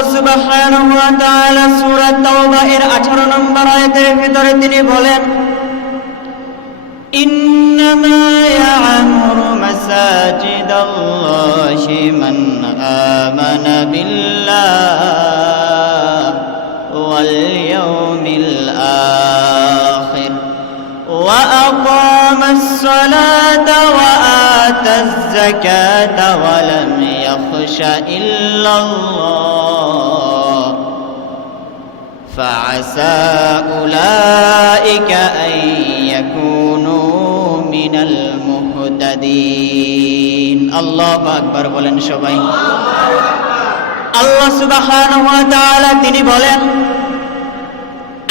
আল্লাহ সুবহানাহু ওয়া তাআলা সূরা তাওবা এর 18 নম্বর আয়াতের ভিতরে তিনি বলেন إنما يعمر مساجد الله من آمن بالله واليوم الآخر وأقام الصلاة وآتى الزكاة ولم يخش إلا الله فعسى أولئك أن يكونوا من المهتدين الله أكبر বলেন সবাই আল্লাহ সুবহানাহু ওয়া তাআলা তিনি বলেন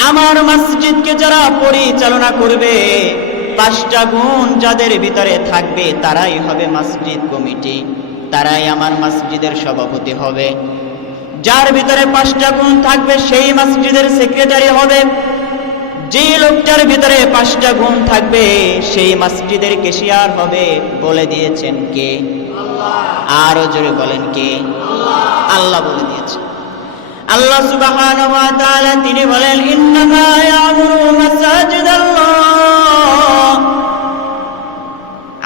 আমার মসজিদকে যারা পরিচালনা করবে পাঁচটা গুণ যাদের ভিতরে থাকবে তারাই হবে মসজিদ কমিটি তারাই আমার মসজিদের সভাপতি হবে যার ভিতরে পাঁচটা গুণ থাকবে, সেই মসজিদের সেক্রেটারি হবে। যে লোকটার ভিতরে পাঁচটা গুণ থাকবে, সেই মসজিদের কেশিয়ার হবে। বলে দিয়েছেন কে? আরও জোরে বলেন কে? আল্লাহ। বলে দিয়েছেন। আল্লাহ সুবহানাহু তিনি বলেন, ইন্নামা ইয়ামুরু মাসাজিদাল্লাহ।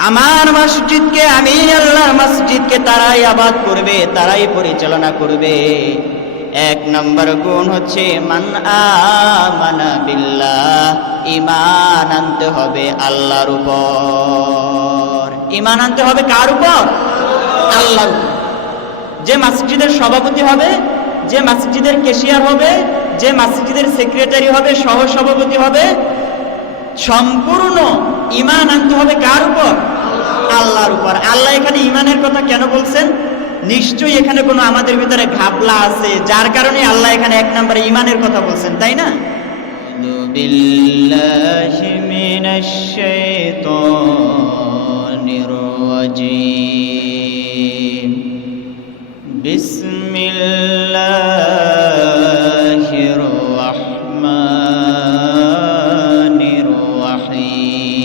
আমার মসজিদকে আমি আল্লাহর মসজিদকে তারাই আবাদ করবে, তারাই পরিচালনা করবে। এক নম্বর গুণ হচ্ছে, মান আমানা বিল্লাহ ইমান আনতে হবে আল্লাহর উপর। ইমান আনতে হবে কার উপর? আল্লাহর যে মসজিদের সভাপতি হবে, যে মসজিদের কেশিয়ার হবে, যে মসজিদের সেক্রেটারি হবে সহ সভাপতি হবে, সম্পূর্ণ ইমান আনতে হবে কার উপর? আল্লাহর উপর। আল্লাহ এখানে ইমানের কথা কেন বলছেন? নিশ্চয়ই এখানে কোনো আমাদের ভিতরে ঘাবলা আছে, যার কারণে আল্লাহ এখানে এক নম্বরে ইমানের কথা বলছেন, তাই না? বিসমিল্লাহির রহমানির রহিম।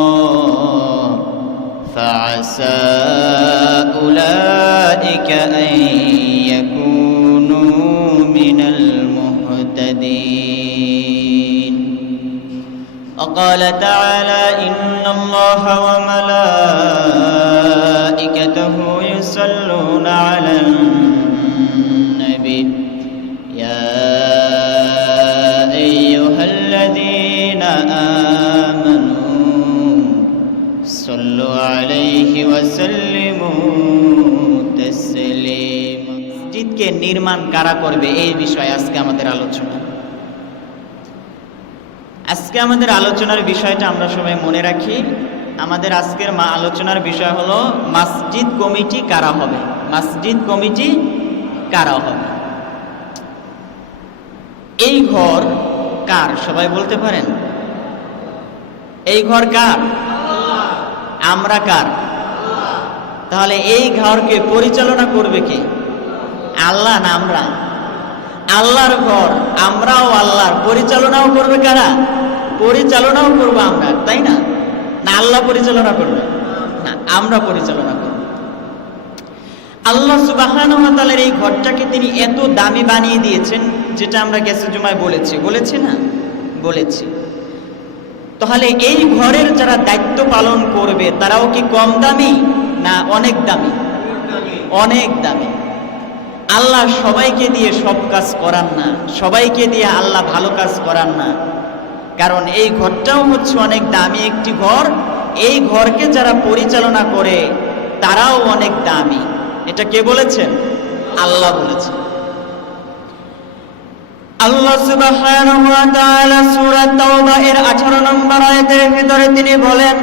فعسى أولئك أن يكونوا من المهتدين. وقال تعالى إن الله وملائكته يصلون على মসজিদকে নির্মাণ কারা করবে এই বিষয়ে আজকে আমাদের আলোচনা। আজকে আমাদের আলোচনার বিষয়টা আমরা সবাই মনে রাখি, আমাদের আজকের আলোচনার বিষয় হলো মসজিদ কমিটি কারা হবে? মসজিদ কমিটি কারা হবে? এই ঘর কার? সবাই বলতে পারেন? এই ঘর কার? আমরা কার? তাহলে এই ঘরকে পরিচালনা করবে কে? আল্লাহ না আমরা? আল্লাহর ঘর, আমরাও আল্লাহর। পরিচালনাও করবে কারা? পরিচালনাও করব আমরা, তাই না? না, আল্লাহ পরিচালনা করবে? না, আমরা পরিচালনা করব। আল্লাহ সুবাহানুর এই ঘরটাকে তিনি এত দামি বানিয়ে দিয়েছেন, যেটা আমরা গেছে জুমায় বলেছি। বলেছি না? বলেছি। তাহলে এই ঘরের যারা দায়িত্ব পালন করবে, তারাও কি কম দামি না অনেক দামি? অনেক দামি। আল্লাহ সবাইকে দিয়ে সব কাজ করান না। সবাইকে দিয়ে আল্লাহ ভালো কাজ করান না। কারণ এই ঘরটাও হচ্ছে অনেক দামি একটি ঘর। এই ঘরকে যারা পরিচালনা করে, তারাও অনেক দামি। এটা কে বলেছেন? আল্লাহ বলেছেন। আল্লাহ সুবহানাহু ওয়া তাআলা সূরা তাওবা এর 18 নম্বর আয়াতের ভিতরে তিনি বলেন,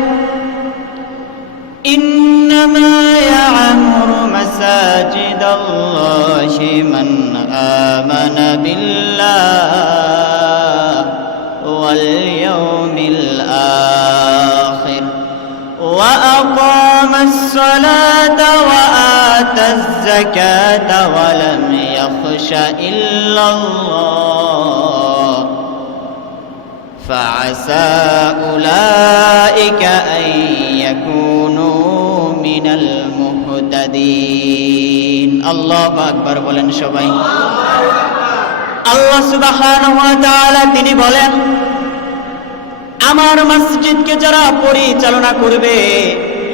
ইন্নামা ইয়ামুরু مساجد الله من آمن بالله واليوم الآخر وأقام الصلاة وآتى الزكاة ولم يخش إلا الله فعسى أولئك أن يكونوا من المهتدين আল্লাহ আকবার বলেন সবাই। আল্লাহ সুবাহ তিনি বলেন, আমার মসজিদকে যারা পরিচালনা করবে,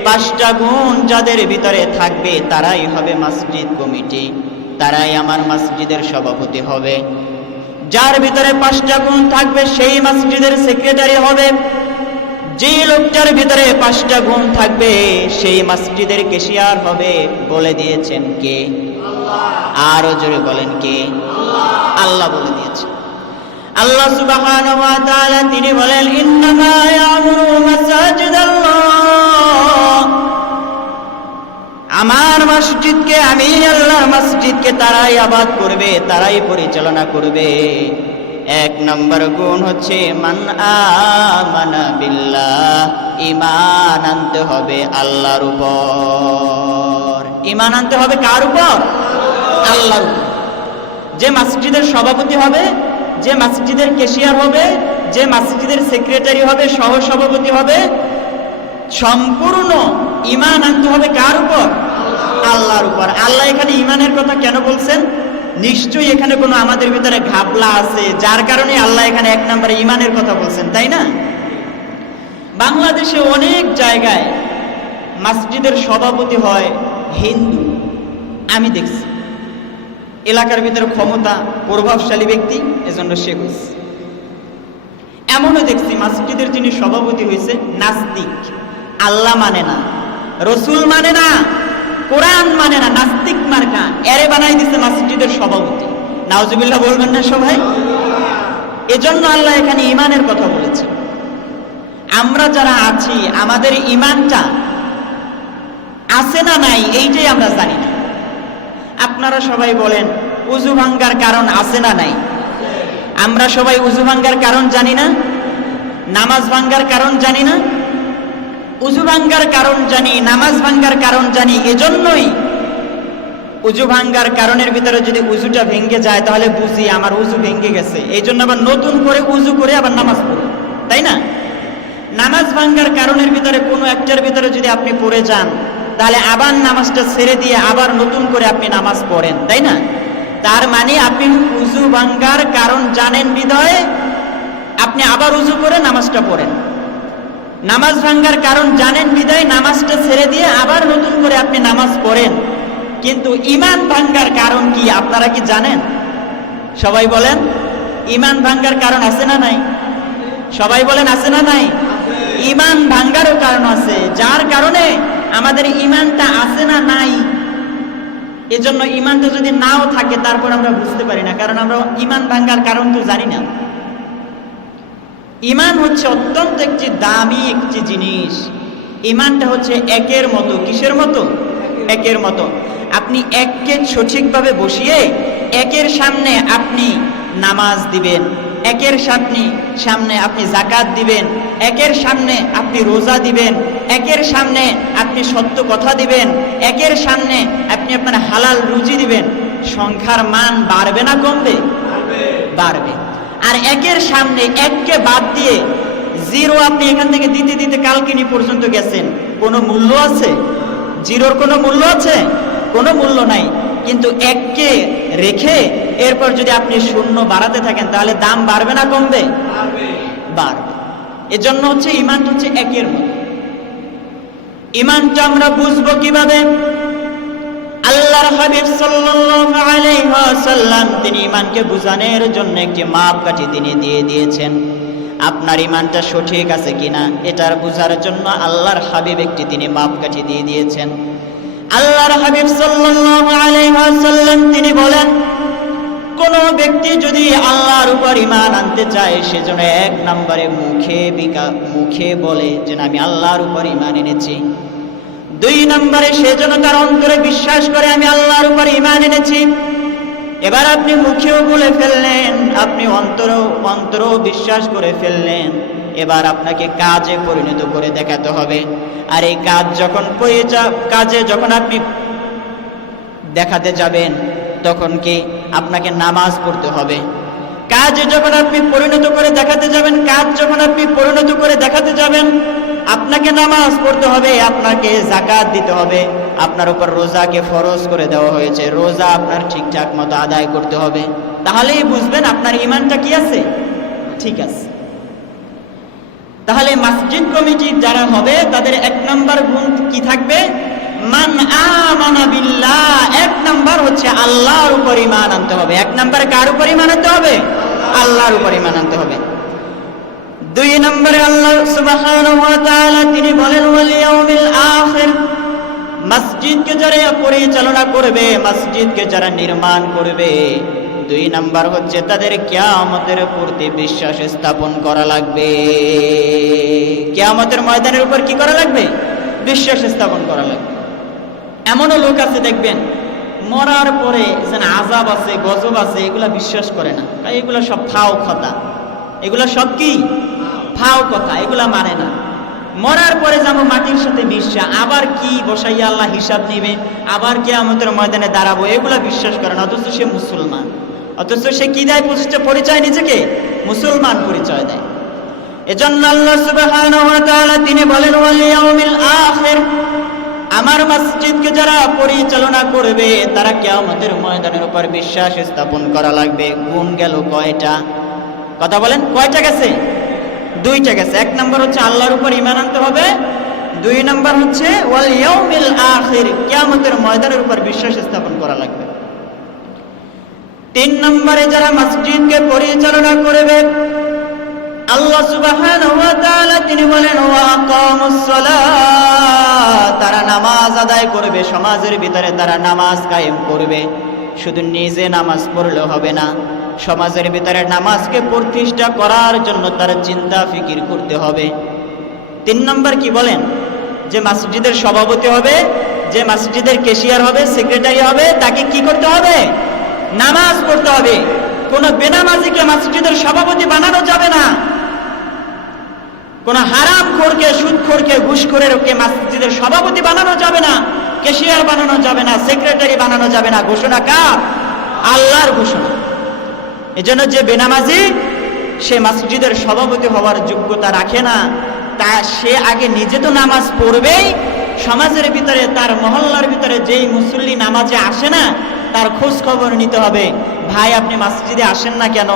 পাঁচটা গুণ যাদের ভিতরে থাকবে তারাই হবে মসজিদ কমিটি, তারাই আমার মসজিদের সভাপতি হবে। যার ভিতরে পাঁচটা গুণ থাকবে সেই মসজিদের সেক্রেটারি হবে যে লোকটার ভিতরে পাঁচটা গুণ থাকবে, সেই মসজিদের কেশিয়ার হবে, বলে দিয়েছেন কে? আরও জোরে বলেন কে? আল্লাহ বলে দিয়েছেন আল্লাহ তাআলা তিনি বলেন আমার মসজিদকে আমি আল্লাহর মসজিদকে তারাই আবাদ করবে, তারাই পরিচালনা করবে। এক নম্বর গুণ হচ্ছে মান আমানা বিল্লাহ ইমান আনতে হবে আল্লাহর উপর। ইমান আনতে হবে কার উপর? আল্লাহর উপর। যে মসজিদের সভাপতি হবে, যে মসজিদের কেশিয়ার হবে, যে মসজিদের সেক্রেটারি হবে সহ সভাপতি হবে, সম্পূর্ণ ইমান আনতে হবে কার উপর? আল্লাহর উপর। আল্লাহ এখানে ইমানের কথা কেন বলছেন? নিশ্চয়ই এখানে কোনো আমাদের ভিতরে ঘাপলা আছে, যার কারণে আল্লাহ এখানে এক নম্বরে ইমানের কথা বলছেন, তাই না? বাংলাদেশে অনেক জায়গায় মসজিদের সভাপতি হয় হিন্দু। আমি দেখছি। এলাকার ভিতরে ক্ষমতা, প্রভাবশালী ব্যক্তি, এজন্য সে হয়েছে। এমনও দেখছি মসজিদের যিনি সভাপতি হয়েছে, নাস্তিক। আল্লাহ মানে না, রসুল মানে না। কোরআন মানে না, নাস্তিক মার্কা এরে বানাই দিছে মসজিদের সভাপতি। নাওজুবিল্লাহ বলবেন না সবাই? এজন্য আল্লাহ এখানে ইমানের কথা বলেছে আমরা যারা আছি, আমাদের ইমানটা আছে না নাই, এইটাই আমরা জানি না। আপনারা সবাই বলেন, উজু ভাঙ্গার কারণ আছে না নাই? আমরা সবাই উজু ভাঙ্গার কারণ জানি না, নামাজ ভাঙ্গার কারণ জানি না উজু ভাঙ্গার কারণ জানি, নামাজ ভাঙ্গার কারণ জানি, এজন্যই উজু ভাঙ্গার কারণের ভিতরে যদি উজুটা ভেঙে যায়, তাহলে বুঝি আমার উজু ভেঙে গেছে। এই জন্য আবার নতুন করে উজু করে আবার নামাজ পড়ি, তাই না? নামাজ ভাঙ্গার কারণের ভিতরে কোনো একটার ভিতরে যদি আপনি পড়ে যান, তাহলে আবার নামাজটা ছেড়ে দিয়ে আবার নতুন করে আপনি নামাজ পড়েন, তাই না? তার মানে আপনি উজু ভাঙ্গার কারণ জানেন বিদয়ে আপনি আবার উজু করে নামাজটা পড়েন। নামাজ ভাঙ্গার কারণ জানেন বিদায়, নামাজটা ছেড়ে দিয়ে আবার নতুন করে আপনি নামাজ পড়েন। কিন্তু ইমান ভাঙ্গার কারণ কি, আপনারা কি জানেন? সবাই বলেন ইমান ভাঙ্গার কারণ আছে না নাই? সবাই বলেন, আছে না নাই? ইমান ভাঙ্গারও কারণ আছে। যার কারণে আমাদের ইমানটা আছে না নাই? এজন্য ইমানটা যদি নাও থাকে, তারপর আমরা বুঝতে পারি না। কারণ আমরা ইমান ভাঙ্গার কারণ তো জানি না। ইমান হচ্ছে অত্যন্ত একটি দামি একটি জিনিস। ইমানটা হচ্ছে একের মতো। কিসের মতো? একের মতো। আপনি এককে সঠিকভাবে বসিয়ে একের সামনে আপনি নামাজ দিবেন, একের সামনে সামনে আপনি জাকাত দিবেন, একের সামনে আপনি রোজা দিবেন, একের সামনে আপনি সত্য কথা দিবেন, একের সামনে আপনি আপনার হালাল রুজি দিবেন। সংখ্যার মান বাড়বে না কমবে? বাড়বে। আর একের সামনে এককে বাদ দিয়ে জিরো আপনি এখান থেকে দিতে দিতে কালকিনি পর্যন্ত গেছেন। কোনো মূল্য আছে? জিরোর কোনো মূল্য আছে? কোনো মূল্য নাই। কিন্তু এককে রেখে এরপর যদি আপনি শূন্য বাড়াতে থাকেন, তাহলে দাম বাড়বে না কমবে? বাড়বে। এজন্য হচ্ছে ইমান হচ্ছে একের মতো। ইমানটা আমরা বুঝব কীভাবে? হাবিব সাল্লাল্লাহু আলাইহি ওয়াসাল্লাম, তিনি জন্য একটি মাপকাঠি তিনি দিয়ে দিয়েছেন। আপনার ইমানটা সঠিক আছে কিনা, এটার বুঝার জন্য আল্লাহর হাবিব একটি তিনি মাপকাঠি দিয়ে দিয়েছেন। আল্লাহর হাবিব সাল্লাল্লাহু আলাইহি ওয়াসাল্লাম, তিনি বলেন, কোন ব্যক্তি যদি আল্লাহর উপর ইমান আনতে চায় সেজন্য এক নম্বরে মুখে বিকা মুখে বলে যে আমি আল্লাহর উপর ইমান এনেছি। দুই নম্বরে সে যেন তার অন্তরে বিশ্বাস করে, আমি আল্লাহর উপর ইমান এনেছি। এবার আপনি মুখেও বলে ফেললেন, আপনি অন্তর অন্তরও বিশ্বাস করে ফেললেন। এবার আপনাকে কাজে পরিণত করে দেখাতে হবে। আর এই কাজ যখন কাজে যখন আপনি দেখাতে যাবেন, তখন কি আপনাকে নামাজ পড়তে হবে? কাজ যখন আপনি পরিণত করে দেখাতে যাবেন, কাজ যখন আপনি পরিণত করে দেখাতে যাবেন আপনাকে নামাজ পড়তে হবে, আপনাকে জাকাত দিতে হবে। আপনার উপর রোজাকে ফরজ করে দেওয়া হয়েছে। রোজা আপনার ঠিকঠাক মতো আদায় করতে হবে। তাহলেই বুঝবেন আপনার ইমানটা কি আছে? ঠিক আছে। তাহলে মসজিদ কমিটি যারা হবে, তাদের এক নম্বর গুণ কি থাকবে? মান এক নাম্বার হচ্ছে আল্লাহর উপর ইমান আনতে হবে। এক নাম্বার কার উপর ইমান আনতে হবে? আল্লাহর উপর ইমান আনতে হবে। দুই নম্বরে আল্লাহ তাআলা তিনি বলেন আখির। মসজিদকে যারা পরিচালনা করবে, মসজিদকে যারা নির্মাণ করবে, দুই নাম্বার হচ্ছে তাদের কিয়ামতের প্রতি বিশ্বাস স্থাপন করা লাগবে। কিয়ামতের ময়দানের উপর কি করা লাগবে? বিশ্বাস স্থাপন করা লাগবে। এমনও লোক আছে, দেখবেন, মরার পরে যেন আজাব আছে, গজব আছে, এগুলা বিশ্বাস করে না। তাই এগুলা সব ফাও কথা এগুলা সব কি? ফাও কথা, এগুলা মানে না। মরার পরে যাব মাটির সাথে মিশা, আবার কি বসাইয়া আল্লাহ হিসাব নিবে আবার কি আমাদের ময়দানে দাঁড়াবো, এগুলা বিশ্বাস করে না, অথচ সে মুসলমান। অথচ সে কি দেয় পরিচয়- নিজেকে? মুসলমান পরিচয় দেয়। এজন্য আল্লাহ সুবহানাহু তিনি বলেন আমার মসজিদকে যারা পরিচালনা করবে, তারা কিয়ামতের ময়দানের উপর বিশ্বাস স্থাপন করা লাগবে। গুণ গেল কয়টা? কথা বলেন, কয়টা গেছে? দুইটা গেছে এক নম্বর হচ্ছে আল্লাহর উপর ইমান আনতে হবে। দুই নম্বর হচ্ছে কিয়ামতের ময়দানের উপর বিশ্বাস স্থাপন করা লাগবে। তিন নম্বরে যারা মসজিদকে পরিচালনা করবে, আল্লাহ তাআলা তিনি বলেন তারা নামাজ আদায় করবে, সমাজের ভিতরে তারা নামাজ কায়েম করবে। শুধু নিজে নামাজ পড়লে হবে না। সমাজের ভিতরে নামাজকে প্রতিষ্ঠা করার জন্য তার চিন্তা, ফিকির করতে হবে। তিন নম্বর কি বলেন? যে মসজিদের সভাপতি হবে, যে মসজিদের কেশিয়ার হবে সেক্রেটারি হবে, তাকে কি করতে হবে? নামাজ পড়তে হবে। কোনো বেনামাজিকে মসজিদের সভাপতি বানানো যাবে না। কোন হারাম খোরকে সুদ খোরকে ঘুষ ওকে মসজিদের সভাপতি বানানো যাবে না। কেশিয়ার বানানো যাবে না, সেক্রেটারি বানানো যাবে না, ঘোষণা কার? আল্লাহর ঘোষণা। এজন্য যে বেনামাজি, সে মসজিদের সভাপতি হওয়ার যোগ্যতা রাখে না, তা সে আগে নিজে তো নামাজ পড়বেই, সমাজের ভিতরে, তার মহল্লার ভিতরে যেই মুসল্লি নামাজে আসে না, তার খোঁজ খবর নিতে হবে, ভাই, আপনি মসজিদে আসেন না কেন?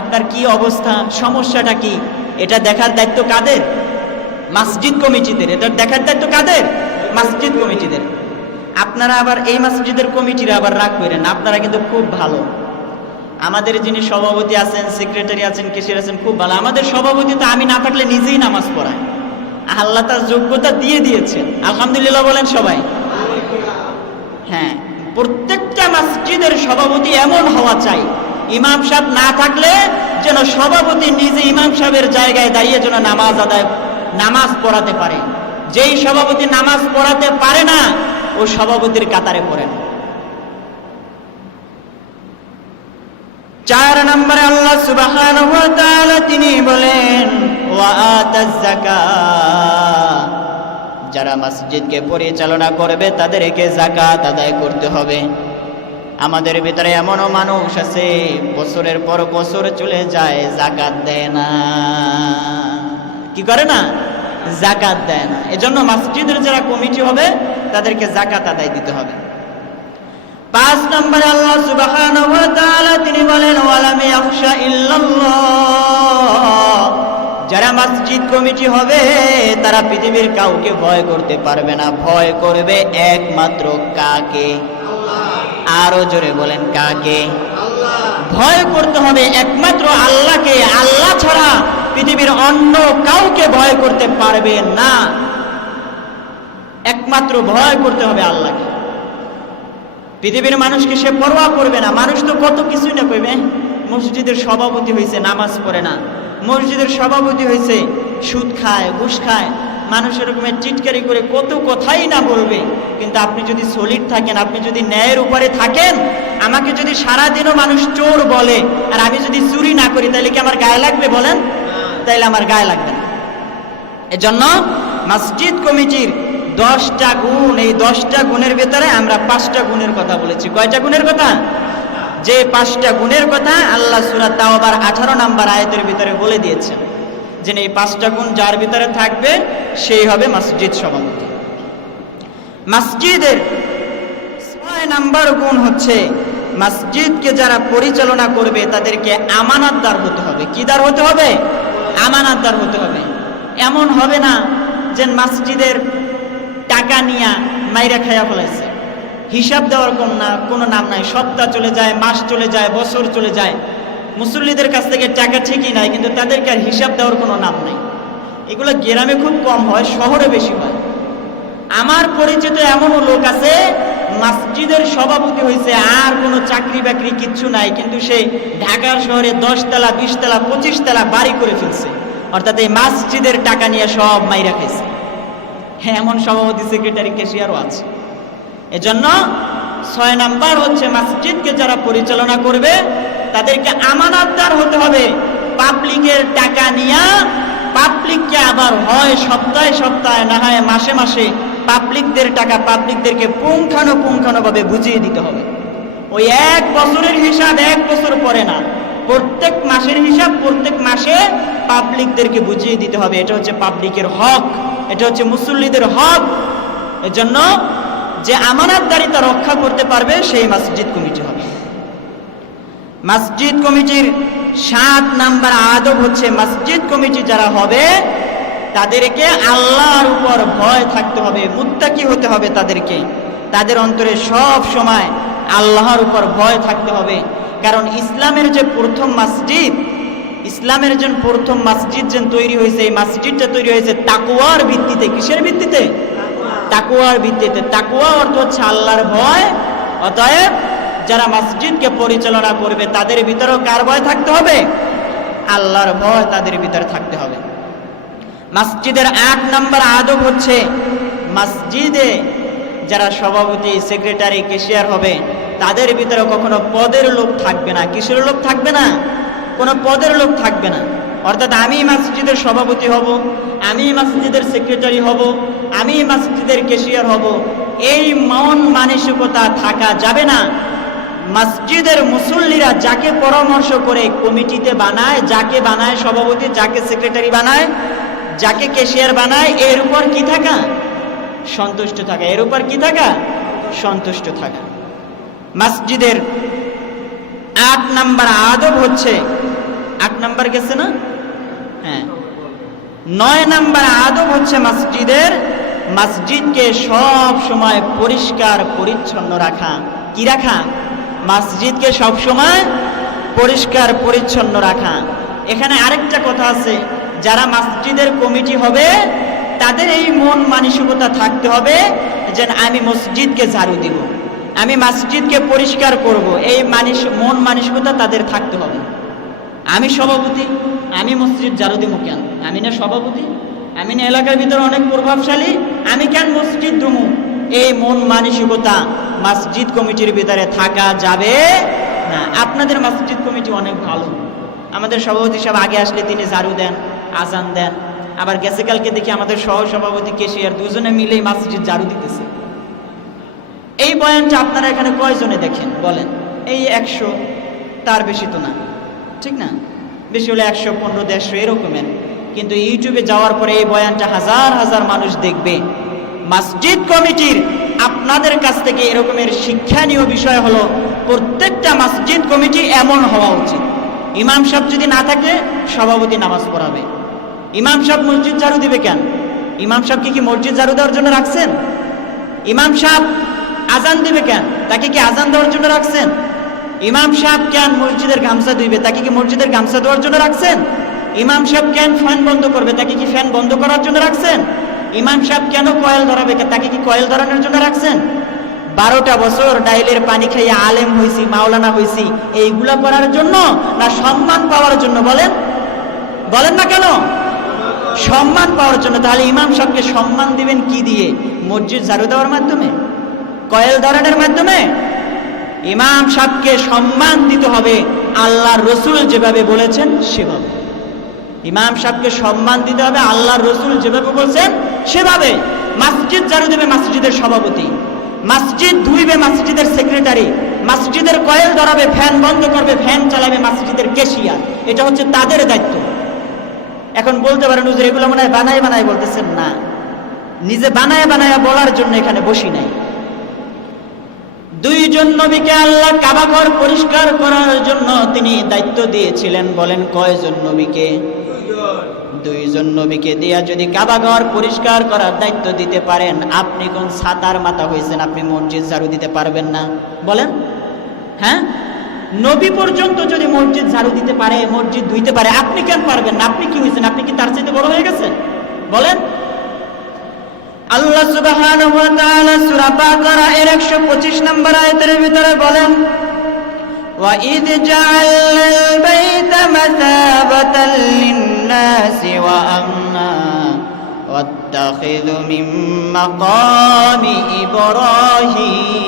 আপনার কি অবস্থা? সমস্যাটা কি? এটা দেখার দায়িত্ব কাদের? মসজিদ কমিটিদের। এটা দেখার দায়িত্ব কাদের? মসজিদ কমিটিদের। আপনারা আবার এই মসজিদের কমিটিরা আবার রাগ করেন আপনারা কিন্তু খুব ভালো। আমাদের যিনি সভাপতি আছেন সেক্রেটারি আছেন কেশিয়ার আছেন, খুব ভালো। আমাদের সভাপতি তো আমি না থাকলে নিজেই নামাজ পড়াই আল্লাহ তার যোগ্যতা দিয়ে দিয়েছেন। আলহামদুলিল্লাহ বলেন সবাই। হ্যাঁ প্রত্যেকটা মসজিদের সভাপতি এমন হওয়া চাই। ইমাম সাহেব না থাকলে যেন সভাপতি নিজে ইমাম সাহেবের জায়গায় দাঁড়িয়ে যেন নামাজ আদায়, নামাজ পড়াতে পারে। যেই সভাপতি নামাজ পড়াতে পারে না ও সভাপতির কাতারে পড়ে না চার নম্বরে আল্লাহ তাআলা তিনি বলেন যারা মসজিদকে পরিচালনা করবে, তাদেরকে জাকাত আদায় করতে হবে। আমাদের ভিতরে এমনও মানুষ আছে, বছরের পর বছর চলে যায় জাকাত দেয় না। কি করে না? জাকাত দেয় না। এজন্য মসজিদের যারা কমিটি হবে তাদেরকে জাকাত আদায় দিতে হবে। পাঁচ নম্বরে আল্লাহ সুবহানাহু তিনি বলেন ওয়ালাম ইল্লাল্লাহ। যারা মসজিদ কমিটি হবে তারা পৃথিবীর কাউকে ভয় করতে পারবে না। ভয় করবে একমাত্র কাকে? আরও জোরে বলেন কাকে? ভয় করতে হবে একমাত্র আল্লাহকে। আল্লাহ ছাড়া পৃথিবীর অন্য কাউকে ভয় করতে পারবে না। একমাত্র ভয় করতে হবে আল্লাহকে। পৃথিবীর মানুষকে সে পরোয়া করবে না। মানুষ তো কত কিছুই না কইবে মসজিদের সভাপতি হয়েছে, নামাজ পড়ে না। মসজিদের সভাপতি হয়েছে, সুদ খায়, ঘুষ খায়। মানুষ এরকমের চিটকারি করে কত কথাই না বলবে। কিন্তু আপনি যদি সলিড থাকেন, আপনি যদি ন্যায়ের উপরে থাকেন, আমাকে যদি সারাদিনও মানুষ চোর বলে, আর আমি যদি চুরি না করি, তাহলে কি আমার গায়ে লাগবে বলেন? তাইলে আমার গায়ে লাগবে না। এজন্য মসজিদ কমিটির দশটা গুণ, এই দশটা গুণের ভেতরে আমরা পাঁচটা গুণের কথা বলেছি। কয়টা গুণের কথা? যে পাঁচটা গুণের কথা আল্লাহ সুরাত তাওবার আঠারো নাম্বার আয়াতের ভিতরে বলে দিয়েছেন। যে এই পাঁচটা গুণ যার ভিতরে থাকবে, সেই হবে মসজিদ সভাপতি। মসজিদের ছয় নাম্বার গুণ হচ্ছে মসজিদকে যারা পরিচালনা করবে তাদেরকে আমানতদার হতে হবে। কিদার হতে হবে? আমানতদার হতে হবে। এমন হবে না যে মসজিদের টাকা নিয়া মাইরা খাইয়া ফেলাইছে। হিসাব দেওয়ার কোন না, কোনো নাম নাই। সপ্তাহ চলে যায়, মাস চলে যায়, বছর চলে যায়। মুসল্লিদের কাছ থেকে টাকা ঠিকই নাই, কিন্তু তাদেরকে আর হিসাব দেওয়ার কোনো নাম নাই। এগুলো গ্রামে খুব কম হয়, শহরে বেশি হয়। আমার পরিচিত এমনও লোক আছে মসজিদের সভাপতি হয়েছে, আর কোনো চাকরি বাকরি কিচ্ছু নাই, কিন্তু সে ঢাকার শহরে দশ তলা বিশ তলা পঁচিশ তলা বাড়ি করে ফেলছে। অর্থাৎ এই মসজিদের টাকা নিয়ে সব মাইরা খাইছে। হ্যাঁ এমন সভাপতি সেক্রেটারি ক্যাশিয়ারও আছে। এজন্য ছয় নাম্বার হচ্ছে, মসজিদকে যারা পরিচালনা করবে, তাদেরকে আমানতদার হতে হবে। পাবলিকের টাকা নিয়ে পাবলিককে আবার হয় সপ্তাহে সপ্তাহে, না হয় মাসে মাসে পাবলিকদের টাকা পাবলিকদেরকে পুঙ্খানো পুঙ্খানোভাবে বুঝিয়ে দিতে হবে। ওই এক বছরের হিসাব এক বছর পরে না। প্রত্যেক মাসের হিসাব প্রত্যেক মাসে পাবলিকদেরকে বুঝিয়ে দিতে হবে। এটা হচ্ছে পাবলিকের হক। এটা হচ্ছে মুসল্লিদের হক। এজন্য যে আমানতদারিতা রক্ষা করতে পারবে সেই মসজিদ কমিটি হবে। মসজিদ কমিটির সাত নাম্বার আদব হচ্ছে মসজিদ কমিটি যারা হবে তাদেরকে আল্লাহর উপর ভয় থাকতে হবে, মুত্তাকি হতে হবে তাদেরকে। তাদের অন্তরে সব সময় আল্লাহর উপর ভয় থাকতে হবে। কারণ ইসলামের যে প্রথম মসজিদ, ইসলামের যে প্রথম মসজিদ যে তৈরি হয়েছে, এই মসজিদটা তৈরি হয়েছে তাকুয়ার ভিত্তিতে। কিসের ভিত্তিতে? তাকুয়ার ভিত্তিতে। তাকুয়া অর্থ হচ্ছে আল্লাহর ভয়। অতএব যারা মসজিদকে পরিচালনা করবে, তাদের ভিতরেও কার ভয় থাকতে হবে? আল্লাহর ভয় তাদের ভিতরে থাকতে হবে। মসজিদের আট নম্বর আদব হচ্ছে মসজিদে যারা সভাপতি, সেক্রেটারি কেশিয়ার হবে, তাদের ভিতরে কখনো পদের লোক থাকবে না। কিসের লোক থাকবে না? কোনো পদের লোক থাকবে না। অর্থাৎ আমি মসজিদের সভাপতি হব, আমি মসজিদের সেক্রেটারি হব, আমি মসজিদের কেশিয়ার হব, এই মন মানসিকতা থাকা যাবে না। মসজিদের মুসল্লিরা যাকে পরামর্শ করে কমিটিতে বানায়, যাকে বানায় সভাপতি, যাকে সেক্রেটারি বানায় যাকে কেশিয়ার বানায়, এর উপর কি থাকা? সন্তুষ্ট থাকা। এর উপর কি থাকা? সন্তুষ্ট থাকা। মসজিদের আট নাম্বার আদব হচ্ছে, আট নাম্বার গেছে না? হ্যাঁ। নয় নাম্বার আদব হচ্ছে মসজিদের, মসজিদকে সব সময় পরিষ্কার, পরিচ্ছন্ন রাখা। কি রাখা? মসজিদকে সব সময় পরিষ্কার, পরিচ্ছন্ন রাখা। এখানে আরেকটা কথা আছে। যারা মসজিদের কমিটি হবে, তাদের এই মন মানসিকতা থাকতে হবে যে আমি মসজিদকে ঝাড়ু দিব। আমি মসজিদকে পরিষ্কার করব, এই মানস, মন মানসিকতা তাদের থাকতে হবে। আমি সভাপতি, আমি মসজিদ ঝাড়ু দিব কেন? আমি না সভাপতি? আমি না এলাকার ভিতরে অনেক প্রভাবশালী? আমি কেন মসজিদ দুমু এই মন মানসিকতা মসজিদ কমিটির ভিতরে থাকা যাবে না। আপনাদের মসজিদ কমিটি অনেক ভালো। আমাদের সভাপতি সাহেব আগে আসলে তিনি ঝাড়ু দেন। আজান দেন। আবার গেছে কালকে দেখি আমাদের সহ সভাপতি কেশিয়ার দুজনে মিলে মসজিদ ঝাড়ু দিতেছে। এই বয়ানটা আপনারা এখানে কয়জনে দেখেন? বলেন। এই একশো, তার বেশি তো না। ঠিক না? বেশি হলে একশো, পনেরো, দেড়শো, এরকমের। কিন্তু ইউটিউবে যাওয়ার পরে এই বয়ানটা হাজার হাজার মানুষ দেখবে। মসজিদ কমিটির আপনাদের কাছ থেকে এরকমের শিক্ষণীয় বিষয় হলো, প্রত্যেকটা মসজিদ কমিটি এমন হওয়া উচিত। ইমাম সাহেব যদি না থাকে, সভাপতি নামাজ পড়াবে। ইমাম সাহেব মসজিদ ঝাড়ু দিবে কেন? ইমাম সাহেব কি কি মসজিদ ঝাড়ু দেওয়ার জন্য রাখছেন? ইমাম সাহেব আজান দিবে কেন? তাকে কি আজান দেওয়ার জন্য রাখছেন? ইমাম সাহেব কেন মসজিদের গামছা দিবে তাকে কি মসজিদের গামছা দেওয়ার জন্য রাখছেন? ইমাম সাহেব কেন ফ্যান বন্ধ করবে? তাকে কি ফ্যান বন্ধ করার জন্য রাখছেন? ইমাম সাহেব কেন কয়েল ধরাবে? তাকে কি কয়েল ধরানোর জন্য রাখছেন? বারোটা বছর ডাইলের পানি খাইয়ে আলেম হইছি, মাওলানা হইছি, এইগুলা করার জন্য না সম্মান পাওয়ার জন্য বলেন? বলেন না কেন? সম্মান পাওয়ার জন্য, তাহলে ইমাম সাহেবকে সম্মান দিবেন কি দিয়ে? মসজিদ ঝাড়ু দেওয়ার মাধ্যমে? কয়েল ধরনের মাধ্যমে? ইমাম সাহেবকে সম্মান দিতে হবে, আল্লাহর রসুল যেভাবে বলেছেন, সেভাবে। ইমাম সাহেবকে সম্মান দিতে হবে, আল্লাহর রসুল যেভাবে বলছেন, সেভাবে। মসজিদ ঝাড়ু দেবে মসজিদের সভাপতি, মসজিদ ধুইবে মসজিদের সেক্রেটারি, মসজিদের কয়েল ধরাবে, ফ্যান বন্ধ করবে, ফ্যান চালাবে মসজিদের কেশিয়ার এটা হচ্ছে তাদের দায়িত্ব। এখন বলতে পারেন, হুজুর, এগুলো মনে হয় বানায় বানায় বলতেছেন না। নিজে বানায় বানায় বলার জন্য এখানে বসি নাই। দুইজন নবীকে আল্লাহ কাবাঘর পরিষ্কার করার জন্য তিনি দায়িত্ব দিয়েছিলেন। বলেন, কয়জন নবীকে? দুইজন নবীকে দিয়া যদি কাবাঘর পরিষ্কার করার দায়িত্ব দিতে পারেন, আপনি কোন সাতার মাথা হয়েছেন আপনি মসজিদ ঝাড়ু দিতে পারবেন না। বলেন হ্যাঁ? নবী পর্যন্ত যদি মসজিদ ঝাড়ু দিতে পারে মসজিদ ধুইতে পারে আপনি কেন পারবেন না আপনি কি হয়েছেন আপনি কি তার চাইতে বড় হয়ে গেছেন বলেন আল্লাহ সুবহানাহু ওয়া তাআলা সূরা বাকারা এর 125 নম্বর আয়াতের ভিতরে বলেন وَإِذْ جَعَلْنَا الْبَيْتَ مَثَابَةً لِلنَّاسِ وَأَمْنًا وَاتَّخِذُوا مِن مَّقَامِ إِبْرَاهِيمَ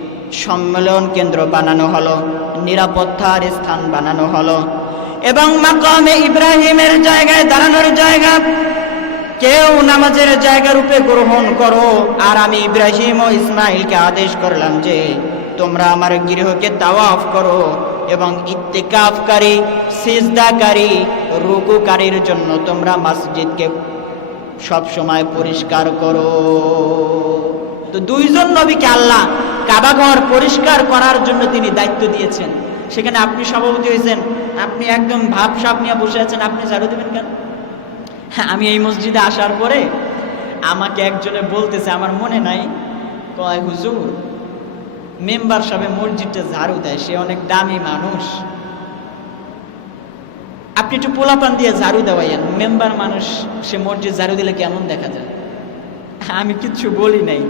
সম্মেলন কেন্দ্র বানানো হলো, নিরাপত্তার স্থান বানানো হলো। এবং মাকামে ইব্রাহিমের জায়গায় দাঁড়ানোর জায়গা, কেউ নামাজের জায়গা রূপে গ্রহণ করো। আর আমি ইব্রাহিম ও ইসমাইলকে আদেশ করলাম যে, তোমরা আমার গৃহকে তাওয়াফ করো এবং ইত্তেকাফকারী, সিজদাকারী, রুকুকারীর জন্য তোমরা মসজিদকে সব সময় পরিষ্কার করো। তো দুইজন নবীকে আল্লাহ কাবাঘর পরিষ্কার করার জন্য তিনি দায়িত্ব দিয়েছেন। সেখানে আপনি সভাপতি হয়েছেন। আপনি একদম ভাব সাপ নিয়ে বসে আছেন। আপনি ঝাড়ু দেবেন কেন? হ্যাঁ, আমি এই মসজিদে আসার পরে আমাকে একজনে বলতেছে আমার মনে নাই কয় হুজুর মেম্বার সাহেব মসজিদটা ঝাড়ু দেয় সে অনেক দামি মানুষ। আপনি একটু পোলাপান দিয়ে ঝাড়ু দেওয়াইয়েন। মেম্বার মানুষ সে মসজিদ ঝাড়ু দিলে কেমন দেখা যায়? আমি কিচ্ছু বলি নাই।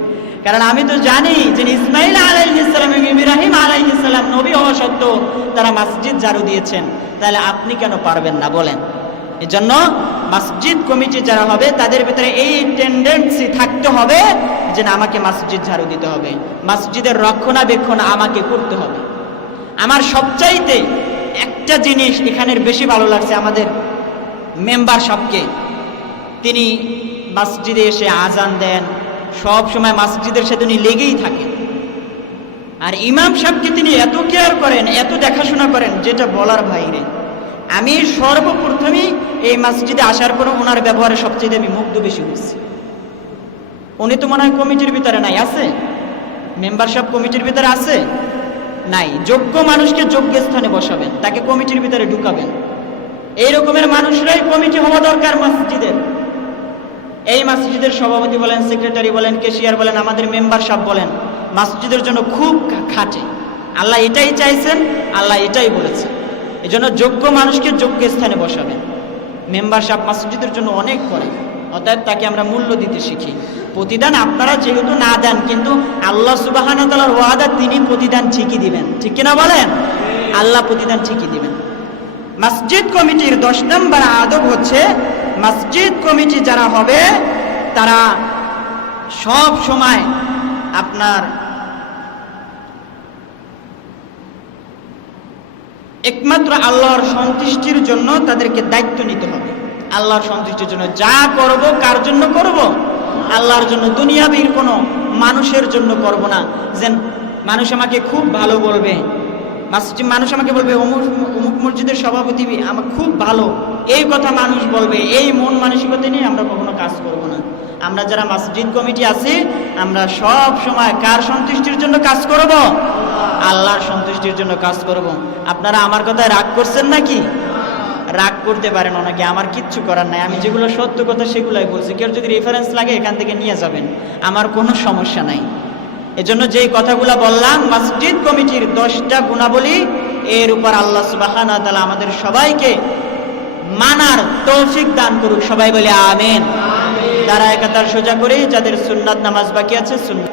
কারণ আমি তো জানি যে ইসমাইল আলাইহিসসালাম এবং ইব্রাহিম আলাইহিসসালাম নবী হওয়া সত্ত্বেও তারা মসজিদ ঝাড়ু দিয়েছেন। তাহলে আপনি কেন পারবেন না বলেন? এজন্য মসজিদ কমিটি যারা হবে, তাদের ভিতরে এই টেন্ডেন্সি থাকতে হবে যে না, আমাকে মসজিদ ঝাড়ু দিতে হবে। মসজিদের রক্ষণাবেক্ষণ আমাকে করতে হবে। আমার সবচাইতে একটা জিনিস এখানের বেশি ভালো লাগছে আমাদের মেম্বার সবকে তিনি মসজিদে এসে আজান দেন সব সময় মসজিদের সাথে উনি লেগেই থাকেন। আর ইমাম সাহেবকে তিনি এত কেয়ার করেন, এত দেখাশোনা করেন, যেটা বলার বাইরে। আমি সর্বপ্রথমেই এই মসজিদে আসার পর ওনার ব্যবহারে সবচেয়ে আমি মুগ্ধ বেশি হয়েছি। উনি তো মনে হয় কমিটির ভিতরে নাই, আছে? মেম্বারশিপ কমিটির ভিতরে আছে? নাই। যোগ্য মানুষকে যোগ্য স্থানে বসাবেন, তাকে কমিটির ভিতরে ঢুকাবেন। এই রকমের মানুষরাই কমিটি হওয়া দরকার মসজিদের। এই মসজিদের সভাপতি বলেন সেক্রেটারি বলেন কেশিয়ার বলেন, আমাদের মেম্বার সাহেব বলেন, মসজিদের জন্য খুব খাটে। আল্লাহ এটাই চাইছেন, আল্লাহ এটাই বলেছেন। এজন্য যোগ্য মানুষকে যোগ্য স্থানে বসাবেন। মেম্বার সাহেব মসজিদের জন্য অনেক করে, অতএব তাকে আমরা মূল্য দিতে শিখি। প্রতিদান আপনারা যেহেতু না দেন, কিন্তু আল্লাহ সুবাহান তালার ওয়াদা, তিনি প্রতিদান ঠিকই দিবেন। ঠিক কিনা বলেন? আল্লাহ প্রতিদান ঠিকই দিবেন। মসজিদ কমিটির দশ নম্বর আদব হচ্ছে মসজিদ কমিটি যারা হবে, তারা সব সময় আপনার একমাত্র আল্লাহর সন্তুষ্টির জন্য তাদেরকে দায়িত্ব নিতে হবে। আল্লাহর সন্তুষ্টির জন্য যা করব, কার জন্য করব? আল্লাহর জন্য, দুনিয়াবির কোনো মানুষের জন্য করব না। যেন মানুষ আমাকে খুব ভালো বলবে। মসজিদ মানুষ আমাকে বলবে, অমুক অমুক মসজিদের সভাপতি আমার খুব ভালো। এই কথা মানুষ বলবে। এই মন মানসিকতা নিয়ে আমরা কখনো কাজ করব না। আমরা যারা মসজিদ কমিটি আছি, আমরা সব সময় কার সন্তুষ্টির জন্য কাজ করব? আল্লাহর সন্তুষ্টির জন্য কাজ করব। আপনারা আমার কথায় রাগ করছেন নাকি? রাগ করতে পারেন ওনাকে আমার কিচ্ছু করার নাই। আমি যেগুলো সত্য কথা সেগুলোই বলছি। কেউ যদি রেফারেন্স লাগে, এখান থেকে নিয়ে যাবেন। আমার কোনো সমস্যা নাই। এজন্য যেই কথাগুলো বললাম মসজিদ কমিটির দশটা গুণাবলী এর উপর আল্লাহ সুবাহান তালা আমাদের সবাইকে মানার তৌফিক দান করুক। সবাই বলে আমেন। তারা একাতার সোজা করে যাদের সুন্নাত নামাজ বাকি আছে সুন্নাত